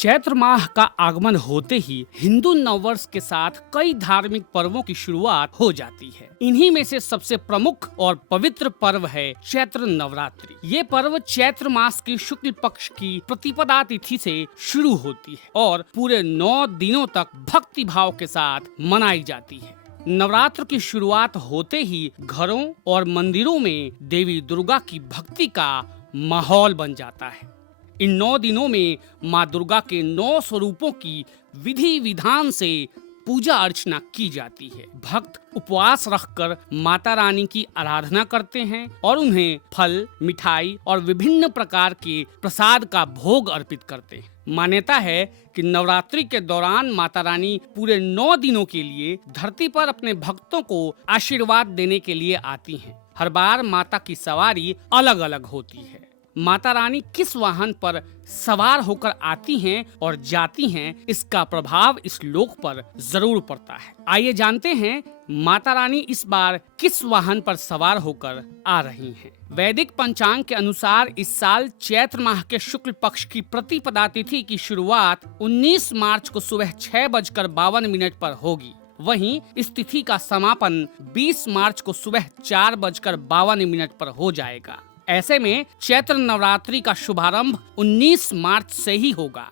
चैत्र माह का आगमन होते ही हिंदू नववर्ष के साथ कई धार्मिक पर्वों की शुरुआत हो जाती है। इन्हीं में से सबसे प्रमुख और पवित्र पर्व है चैत्र नवरात्रि। ये पर्व चैत्र मास की शुक्ल पक्ष की प्रतिपदा तिथि से शुरू होती है और पूरे 9 दिनों तक भक्ति भाव के साथ मनाई जाती है। नवरात्र की शुरुआत होते ही घरों और मंदिरों में देवी दुर्गा की भक्ति का माहौल बन जाता है। इन 9 दिनों में माँ दुर्गा के 9 स्वरूपों की विधि विधान से पूजा अर्चना की जाती है। भक्त उपवास रखकर माता रानी की आराधना करते हैं और उन्हें फल, मिठाई और विभिन्न प्रकार के प्रसाद का भोग अर्पित करते हैं। मान्यता है कि नवरात्रि के दौरान माता रानी पूरे 9 दिनों के लिए धरती पर अपने भक्तों को आशीर्वाद देने के लिए आती हैं। हर बार माता की सवारी अलग अलग होती है। माता रानी किस वाहन पर सवार होकर आती हैं और जाती हैं, इसका प्रभाव इस लोक पर जरूर पड़ता है। आइए जानते हैं माता रानी इस बार किस वाहन पर सवार होकर आ रही हैं। वैदिक पंचांग के अनुसार इस साल चैत्र माह के शुक्ल पक्ष की प्रतिपदा तिथि की शुरुआत 19 मार्च को सुबह 6:52 पर होगी। वहीं इस तिथि का समापन 20 मार्च को सुबह 4:52 पर हो जाएगा। ऐसे में चैत्र नवरात्रि का शुभारंभ 19 मार्च से ही होगा।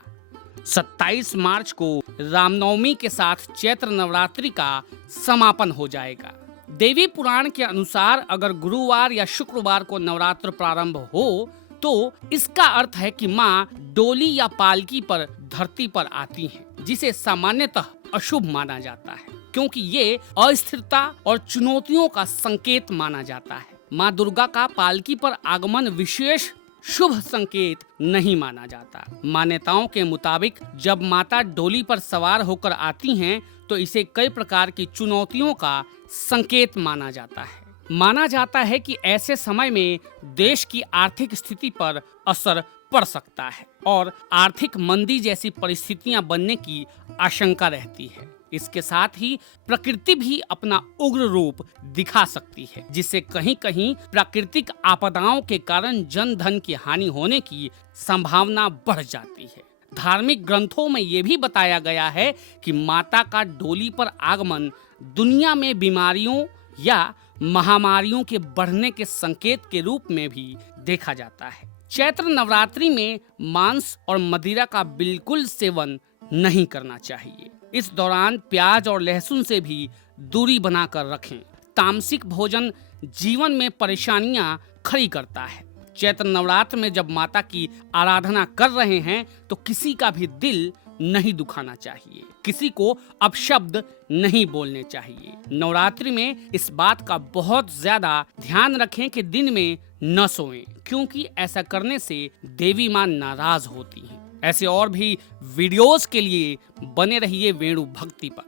27 मार्च को रामनवमी के साथ चैत्र नवरात्रि का समापन हो जाएगा। देवी पुराण के अनुसार अगर गुरुवार या शुक्रवार को नवरात्र प्रारंभ हो तो इसका अर्थ है कि माँ डोली या पालकी पर धरती पर आती हैं, जिसे सामान्यतः अशुभ माना जाता है क्योंकि ये अस्थिरता और चुनौतियों का संकेत माना जाता है। माँ दुर्गा का पालकी पर आगमन विशेष शुभ संकेत नहीं माना जाता। मान्यताओं के मुताबिक जब माता डोली पर सवार होकर आती हैं तो इसे कई प्रकार की चुनौतियों का संकेत माना जाता है। माना जाता है कि ऐसे समय में देश की आर्थिक स्थिति पर असर पड़ सकता है और आर्थिक मंदी जैसी परिस्थितियां बनने की आशंका रहती है। इसके साथ ही प्रकृति भी अपना उग्र रूप दिखा सकती है, जिससे कहीं कहीं प्राकृतिक आपदाओं के कारण जन धन की हानि होने की संभावना बढ़ जाती है। धार्मिक ग्रंथों में ये भी बताया गया है कि माता का डोली पर आगमन दुनिया में बीमारियों या महामारियों के बढ़ने के संकेत के रूप में भी देखा जाता है। चैत्र नवरात्रि में मांस और मदिरा का बिल्कुल सेवन नहीं करना चाहिए। इस दौरान प्याज और लहसुन से भी दूरी बनाकर रखें। तामसिक भोजन जीवन में परेशानियां खड़ी करता है। चैत्र नवरात्र में जब माता की आराधना कर रहे हैं तो किसी का भी दिल नहीं दुखाना चाहिए, किसी को अपशब्द नहीं बोलने चाहिए। नवरात्रि में इस बात का बहुत ज्यादा ध्यान रखें कि दिन में न सोएं, क्योंकि ऐसा करने से देवी मां नाराज होती हैं। ऐसे और भी वीडियोस के लिए बने रहिए वेणु भक्ति पर।